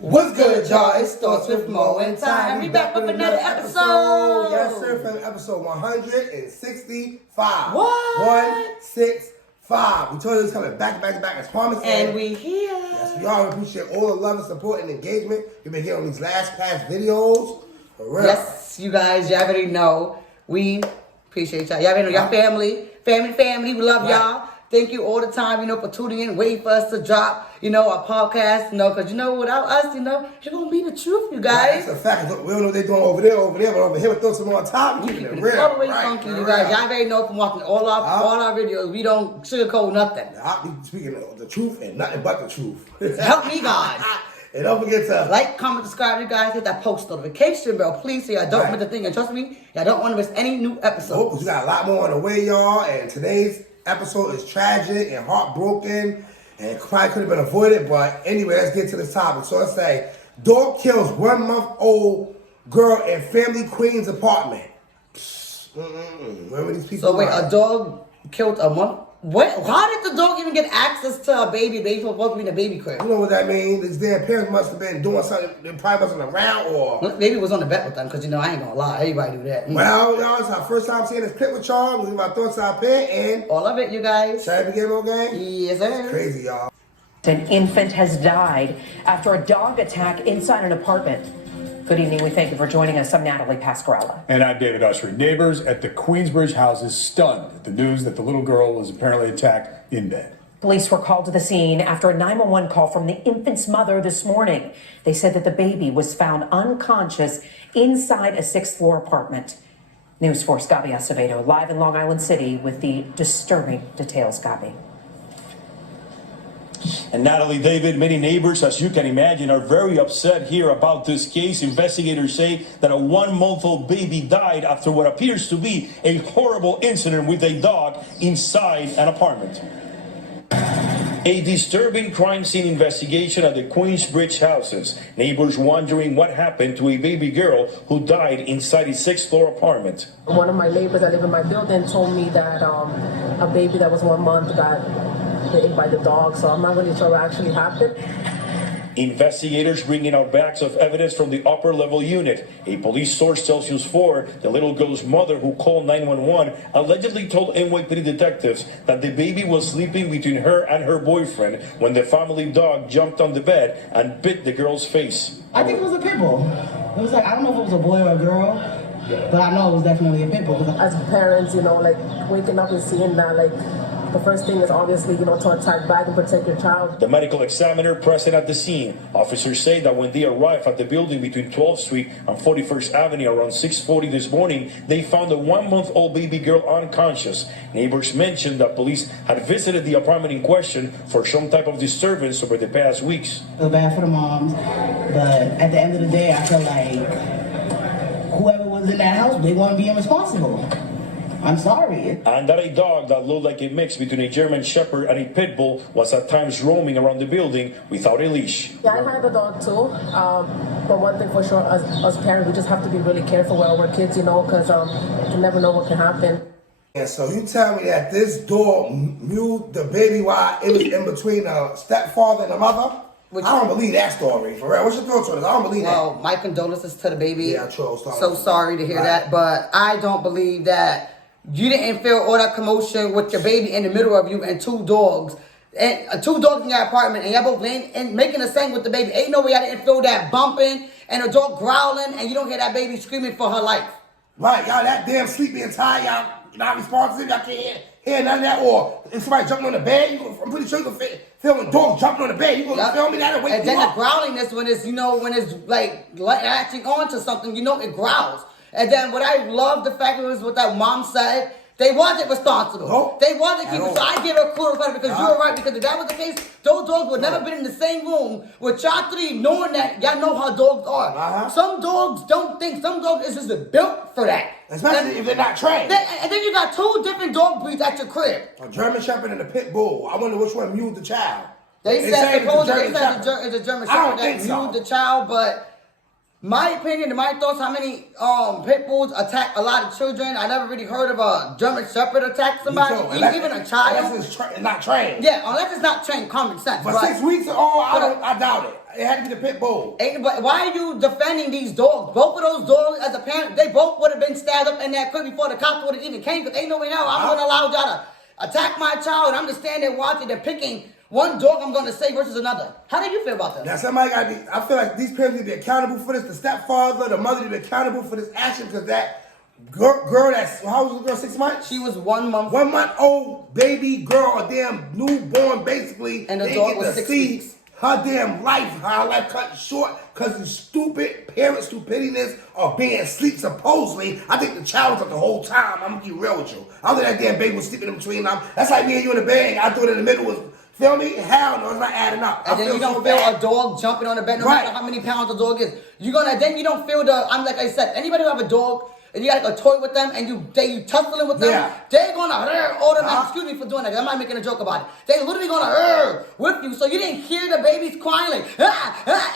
What's good, y'all? It starts with Mo and Time. We back with another episode. Yes, sir, from episode 165. What? 165. We told you it's coming back as promised. And we here. Yes, we are. We appreciate all the love and support and engagement we've been getting on these past videos. For real. Yes, you guys, y'all already know. We appreciate y'all. Y'all already know y'all family. We love y'all. Thank you all the time, for tuning in, waiting for us to drop, our podcast, because, without us, it won't be the truth, you guys. That's a fact. We don't know what they're doing over there, but over here, we throw some on top. We keep it real. All the way funky, you guys. Y'all already know from watching all our videos, we don't sugarcoat nothing. I'll be speaking of the truth and nothing but the truth. Help me, God. And don't forget to like, comment, subscribe, you guys. Hit that post notification bell, please, so y'all don't miss a thing. And trust me, y'all don't want to miss any new episodes. We got a lot more on the way, y'all. And today's episode is tragic and heartbroken and probably could have been avoided. But anyway, let's get to this topic. So let's say, dog kills 1-month-old girl in family Queens apartment. Where were these people? So wait, a dog killed a month? What? How did the dog even get access to a baby? They supposed to be in a baby crib. You know what that means? These damn parents must have been doing something. They probably wasn't around or... Maybe it was on the bet with them, because, I ain't gonna lie. Everybody do that. Well, y'all, it's our first time seeing this clip with y'all. We leave our thoughts out there and... all of it, you guys. Shall I begin, more gang? Yes, sir. It's crazy, y'all. An infant has died after a dog attack inside an apartment. Good evening. We thank you for joining us. I'm Natalie Pascarella. And I'm David Usher. Neighbors at the Queensbridge house is stunned at the news that the little girl was apparently attacked in bed. Police were called to the scene after a 911 call from the infant's mother this morning. They said that the baby was found unconscious inside a 6th-floor apartment. News 4's Gabi Acevedo live in Long Island City with the disturbing details. Gabi. And Natalie, David, many neighbors, as you can imagine, are very upset here about this case. Investigators say that a 1-month-old baby died after what appears to be a horrible incident with a dog inside an apartment. A disturbing crime scene investigation at the Queensbridge houses. Neighbors wondering what happened to a baby girl who died inside a 6th-floor apartment. One of my neighbors that live in my building told me that a baby that was 1 month got bitten by the dog, so I'm not really sure what actually happened. Investigators bringing out bags of evidence from the upper level unit. A police source tells News 4 the little girl's mother, who called 911, allegedly told NYPD detectives that the baby was sleeping between her and her boyfriend when the family dog jumped on the bed and bit the girl's face. I think it was a pit bull. It was like, I don't know if it was a boy or a girl, but I know it was definitely a pit bull. As parents, waking up and seeing that, the first thing is obviously, to attack back and protect your child. The medical examiner present at the scene. Officers say that when they arrived at the building between 12th Street and 41st Avenue around 6:40 this morning, they found a 1-month-old baby girl unconscious. Neighbors mentioned that police had visited the apartment in question for some type of disturbance over the past weeks. I feel bad for the moms, but at the end of the day, I feel like whoever was in that house, they want to be irresponsible. I'm sorry. And that a dog that looked like a mix between a German Shepherd and a Pit Bull was at times roaming around the building without a leash. Yeah, I had a dog too. But one thing for sure, as parents, we just have to be really careful with our kids, because you never know what can happen. And so you tell me that this dog mewed the baby while it was in between a stepfather and a mother? I don't believe that story, for real. What's your thoughts on this? I don't believe that. Well, my condolences to the baby. Yeah, true. So sorry to hear that, but I don't believe that you didn't feel all that commotion with your baby in the middle of you and 2 dogs. And 2 dogs in your apartment, and y'all both laying and making a sound with the baby. Ain't no way I didn't feel that bumping and a dog growling, and you don't hear that baby screaming for her life. Right, y'all that damn sleepy and tired, y'all not responsive, y'all can't hear none of that. Or if somebody jumping on the bed, I'm pretty sure you can feel a dog jumping on the bed. You gonna film me that and wake and you then up. the growlingness when it's, when it's like latching on to something, it growls. And then what I love the fact was what that mom said, they wasn't responsible. Nope. They wasn't keeping. So I give her kudos credit because you're right. Because if that was the case, those dogs would never been in the same room with y'all 3, knowing that y'all know how dogs are. Some dogs don't think. Some dogs is just built for that. Especially if they're not trained. And then you got 2 different dog breeds at your crib. A German Shepherd and a Pit Bull. I wonder which one mewed the child. They said it's a German Shepherd that so. mewed the child, but my opinion and my thoughts, how many pit bulls attack a lot of children. I never really heard of a German Shepherd attack somebody, even a child. Unless it's not trained. Yeah, unless it's not trained, common sense. But 6 weeks, I doubt it. It had to be the pit bull. But why are you defending these dogs? Both of those dogs, as a parent, they both would have been stabbed up in that crib before the cops would have even came. Because ain't no way now I'm going to allow y'all to attack my child, and I'm just standing there watching. They're picking one dog, I'm going to say, versus another. How do you feel about that? Now, somebody got to be, I feel like these parents need to be accountable for this. The stepfather, the mother need to be accountable for this action, because that girl that's, how old was the girl, 6 months? She was 1 month. 1 month old baby girl, a damn newborn, basically. And the they dog get was to 6 see weeks. her damn life, her life cut short because of stupid parent stupidness of being asleep, supposedly. I think the child was up the whole time. I'm gonna keep real with you. I think that damn baby was sleeping in between them. That's like me and you in the bed. I threw it in the middle. Was feel me? Hell no, it's not adding up. And then you don't feel a dog jumping on the bed, no matter how many pounds the dog is. Then you don't feel I'm like I said, anybody who have a dog and you got a toy with them and you tussling with them, they're gonna automatically, excuse me for doing that, I'm not making a joke about it. They're literally gonna with you. So you didn't hear the baby's crying like,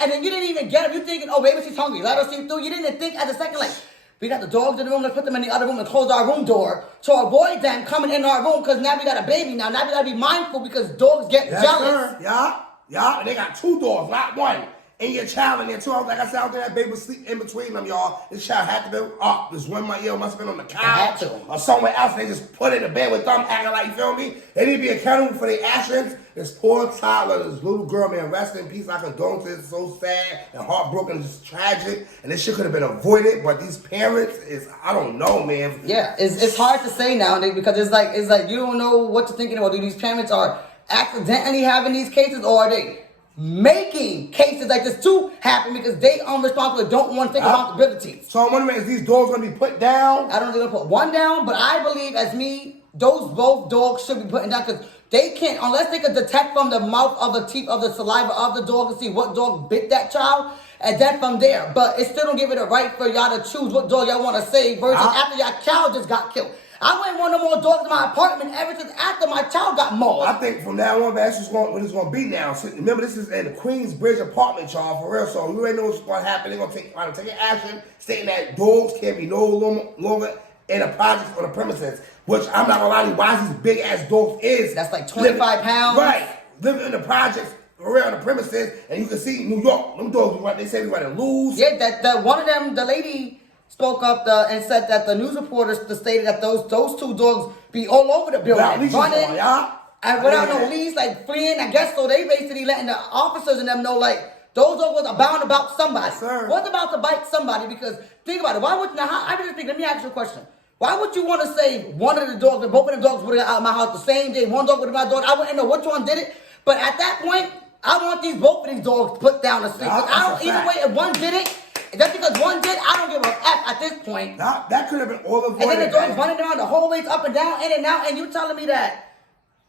and then you didn't even get him. You thinking, oh, baby, she's hungry. Let her see through. You didn't think at the second, like, we got the dogs in the room, let's put them in the other room and close our room door to avoid them coming in our room, because now we got a baby now. Now we gotta be mindful because dogs get jealous. Sir. Yeah, and they got 2 dogs, not 1. And your child in there too. Like I said, out there, that baby was sleep in between them, y'all. This child had to be up. This 1 month old must have been on the couch or somewhere else. They just put it in the bed with them acting like, you feel me? They need to be accountable for their actions. This poor toddler, this little girl, man, rest in peace. Our condolences. So sad and heartbroken, just tragic. And this shit could have been avoided, but these parents I don't know, man. Yeah, it's hard to say nowadays because it's like you don't know what to think anymore. Do these parents are accidentally having these cases, or are they making cases like this to happen because they unresponsible and don't want to take accountability? So I'm wondering, is these dogs going to be put down? I don't think they're going to put one down, but I believe, as me, those both dogs should be put down, because they can't, unless they can detect from the mouth of the teeth of the saliva of the dog and see what dog bit that child, and then from there. But it still don't give it a right for y'all to choose what dog y'all want to save versus after your child just got killed. I wouldn't want no more dogs in my apartment ever since after my child got mauled. I think from now on, that's just what it's going to be now. So remember, this is in the Queensbridge apartment, y'all, for real. So you already know what's going to happen. They're going to take action, stating that dogs can be no longer in a project on the premises. Which I'm not going to lie to you, why these big ass dogs is. That's like 25 pounds. Right. Living in the projects around the premises, and you can see New York, them dogs, they say we want to lose. Yeah, that one of them, the lady spoke up and said that the news reporters stated that those 2 dogs be all over the building, running, and without no leash, like fleeing. I guess so. They basically letting the officers and them know, like, those dogs was bound about somebody. Sir. Was about to bite somebody, because think about it. Why would I just think? Let me ask you a question. Why would you want to say one of the dogs and both of the dogs would have out of my house the same day? One dog would have my dog. I wouldn't know which one did it. But at that point, I want both of these dogs put down to sleep. Either way, if one did it. Just because one did, I don't give a F at this point. That could have been all avoided. And then the dog's running around the hallways, up and down, in and out, and you telling me that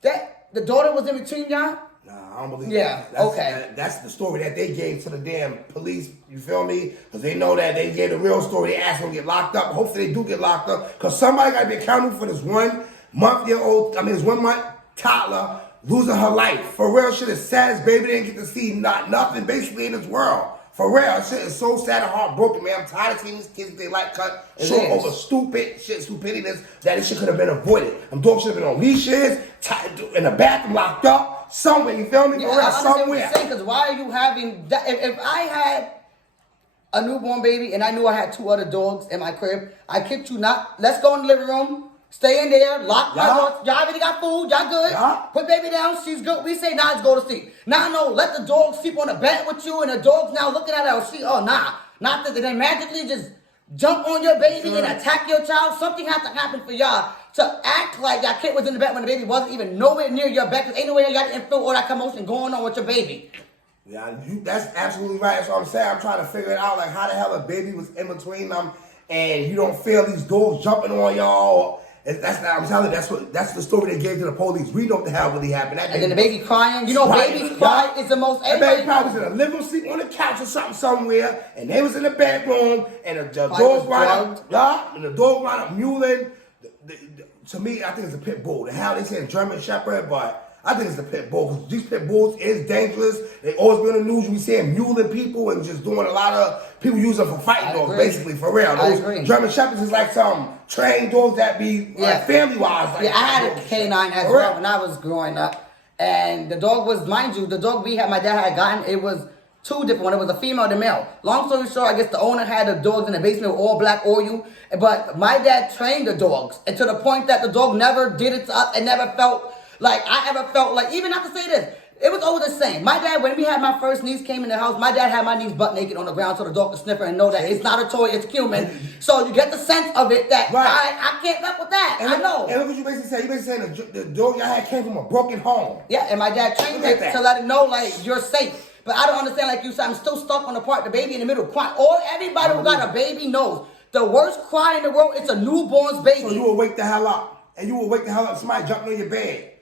the daughter was in between y'all? Nah, I don't believe that. Yeah, that's the story that they gave to the damn police, you feel me? Because they know that they gave the real story. They asked them to get locked up. Hopefully they do get locked up, because somebody got to be accountable for this 1 month toddler losing her life. For real, shit is sad as baby didn't get to see nothing basically in this world. For real, shit is so sad and heartbroken, man. I'm tired of seeing these kids get their life cut short over stupidness that this shit could have been avoided. Them dogs should have been on leashes, in the bathroom, locked up, somewhere, you feel me? Yeah, For real, I understand somewhere. what you're saying, because why are you having that? If I had a newborn baby and I knew I had 2 other dogs in my crib, I kid you not, let's go in the living room, stay in there, lock my doors. Y'all already got food, y'all good. Put baby down, she's good. We say, nah, let's go to sleep. Nah, no, let the dog sleep on the bed with you, and the dog's now looking at her. Not that they magically just jump on your baby and attack your child. Something has to happen for y'all to act like your kid was in the bed when the baby wasn't even nowhere near your bed, because ain't no way y'all didn't feel all that commotion going on with your baby. Yeah, that's absolutely right. That's what I'm saying. I'm trying to figure it out, like how the hell a baby was in between them, and you don't feel these dogs jumping on y'all. I'm telling you, that's the story they gave to the police. We know what the hell really happened. And then the baby crying. You know, babies cry is the most. That baby probably was in a living room, sleep on the couch or something somewhere, and they was in the bedroom, and the dog wound up mewling. To me, I think it's a pit bull. The hell they saying German Shepherd, but I think it's a pit bull, because these pit bulls is dangerous. They always be on the news. We see them mewling people and just doing a lot of people use them for fighting dogs, basically, for real. Those German Shepherds is like some trained dogs that be like family-wise. Like, I had a canine as well when I was growing up. And the dog was, mind you, the dog my dad had gotten, it was Two different. One, it was a female and a male. Long story short, I guess the owner had the dogs in the basement with all black oil. But my dad trained the dogs, and to the point that the dog never did it to us and never felt like I ever felt like, even not to say this, it was always the same. My dad, when we had my first niece came in the house, my dad had my niece butt naked on the ground so the dog could sniff her and know that it's not a toy, it's human. So you get the sense of it that I can't fuck with that. And I know. And look what you basically say. You basically saying the dog y'all had came from a broken home. Yeah, and my dad trained it to let it know, like, you're safe. But I don't understand, like you said, I'm still stuck on the part, the baby in the middle crying. Everybody who got a baby knows the worst cry in the world, it's a newborn's baby. So you will wake the hell up. And you will wake the hell up, somebody jumping on your bed.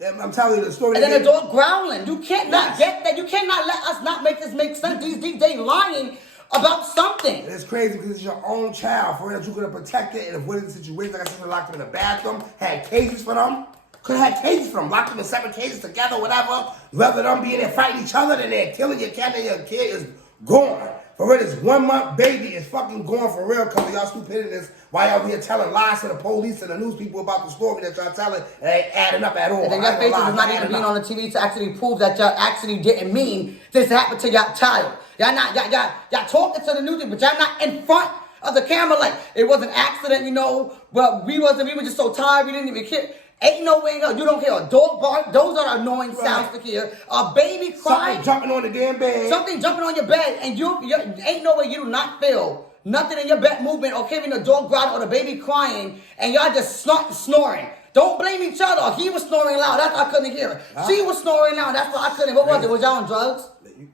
I'm telling you the story. And then the dog growling. You can't not get that. You cannot let us not make this make sense. These days lying about something. And it's crazy because it's your own child. For real, you could have protected and avoided the situation. Like I said, locked them in the bathroom, had cages for them. Could have had cages for them, locked them in 7 cages together, whatever. Rather than being there fighting each other than they're killing your cat and your kid is gone. For real, this 1 month baby is fucking gone for real because of y'all stupidity. Why y'all here telling lies to the police and the news people about the story that y'all telling and ain't adding up at all. And then your faces is not even being on the TV to actually prove that y'all actually didn't mean this happened to y'all child. Y'all talking to the news, but y'all not in front of the camera like it was an accident, you know. But we were just so tired we didn't even care. Ain't no way, you don't hear a dog bark. Those are annoying sounds to hear. A baby crying. Something jumping on the damn bed. Something jumping on your bed, and you ain't no way you do not feel nothing in your bed movement or hearing the dog growl or the baby crying, and y'all just snoring. Don't blame each other. He was snoring loud. That's why I couldn't hear it. She was snoring loud. That's why I couldn't. What was it? Was y'all on drugs?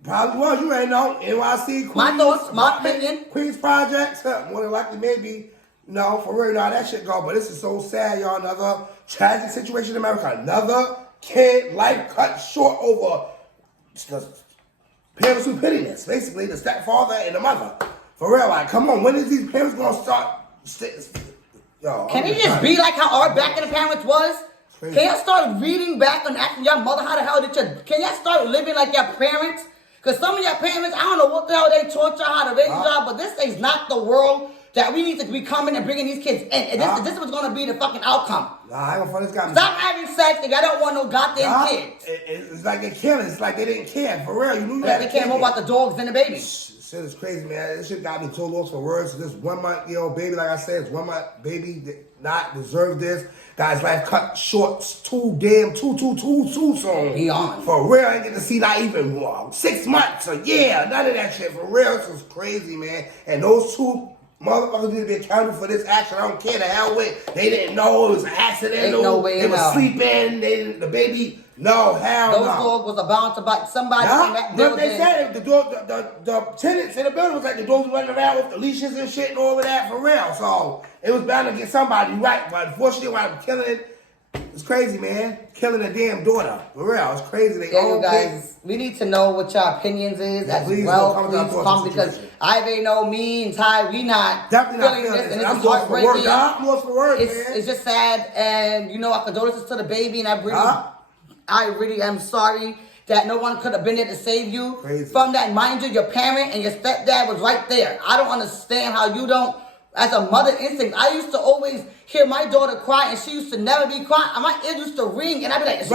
Probably was. You ain't know. NYC, Queens. My thoughts, my opinion. Queens Project. More than likely, maybe. No, for real, how that shit go. But this is so sad, y'all. Another tragic situation in America. Another kid life cut short over parents who pitiless. Basically, the stepfather and the mother. For real, like, come on. When is these parents gonna start? Yo, can it just be like how our back in the parents was? Crazy. Can y'all start reading back and asking your mother how the hell did you? Can y'all start living like your parents? Because some of your parents, I don't know what the hell they taught y'all how to raise y'all, but this is not the world that we need to be coming and bringing these kids in. And this was going to be the fucking outcome. I ain't gonna find this guy. Stop having sex if y'all don't want no goddamn kids. It's like they're killing. It's like they didn't care. For real. You knew that. They care more about the dogs than the babies. Shit is crazy, man. This shit got me so lost for words. So this 1 month, baby, like I said, it's 1 month baby did not deserve this. Guy's life cut short too soon. Beyond. For real, I ain't get to see not even 6 months, a year, none of that shit. For real, this is crazy, man. And those two motherfuckers need to be accountable for this action. I don't care the hell with. They didn't know it was an accident. Ain't no way they was sleeping. The baby. No, hell no. Those dogs was about to bite somebody in that building. They said the tenants in the building was like the dogs running around with the leashes and shit and all of that for real. So it was bound to get somebody right. But unfortunately, while I'm killing it, it's crazy, man. Killing a damn daughter. For real. It's crazy. They all you guys, we need to know what your opinions is as well. Please come because I know me and Ty, we not definitely feeling this. And I'm it's lost for words. I'm lost for words, man. It's just sad. And, our condolences to the baby. And I really am sorry that no one could have been there to save you from that. Mind you, your parent and your stepdad was right there. I don't understand how you don't, as a mother instinct. I used to always hear my daughter cry, and she used to never be crying. My ear used to ring, and I'd be like, is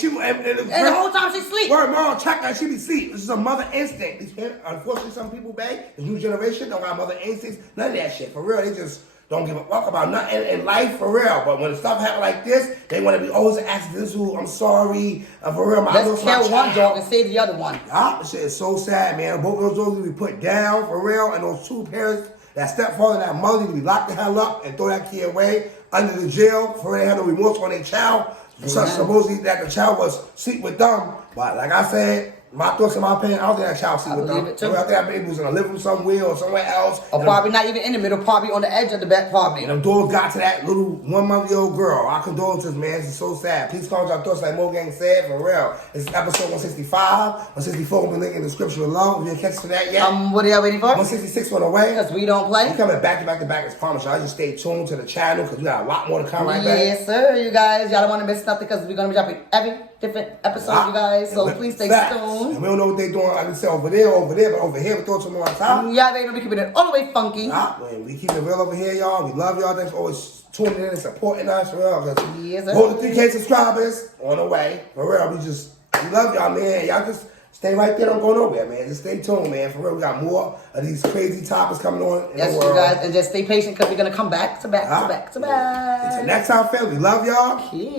she crying? And the whole time she sleep. Word, mom, check her, she be sleep. This is a mother instinct. Unfortunately, some people, the new generation, don't got mother instincts. None of that shit. For real, they just don't give a fuck about nothing in life, for real. But when stuff happen like this, they want to be always asking this who, I'm sorry. For real, let's kill one dog and save the other one. This shit is so sad, man. Both of those dogs need to be put down, for real. And those two parents, that stepfather and that mother, need to be locked the hell up and throw that kid away under the jail for they have no remorse on their child. So, supposedly that the child was sleep with them. But like I said, my thoughts and my opinion, I don't think that child sleep with them. I think that baby was in a living room somewhere or somewhere else. Or probably not even in the middle, probably on the edge of the bed, probably. And them dogs got to that little 1 month-old girl. Our condolences, man. This is so sad. Please comment your thoughts like Mo Gang said, for real. It's episode 165. 164 will be linked in the description below. If you didn't catch it for that yet. What are y'all waiting for? 166 on the way. Because we don't play. We coming back to back as promised. Y'all just stay tuned to the channel because we got a lot more to come right back. Yes, sir, you guys. Y'all don't want to miss nothing because we're going to be dropping every different episode, you guys. So please stay tuned. And we don't know what they doing. I didn't say over there, but over here we throw some more on top. Yeah, they don't be keeping it all the way funky. Man, we keep it real over here, y'all. We love y'all. Thanks for always tuning in and supporting us, for real. Yes, sir. More than 3K subscribers on the way. For real, we love y'all, man. Y'all just Stay right there, don't go nowhere, man. Just stay tuned, man. For real, we got more of these crazy topics coming on in Yes, the world. you guys, and just stay patient because we're gonna come back to back to back to back. Until next time, family. Love y'all. Yeah.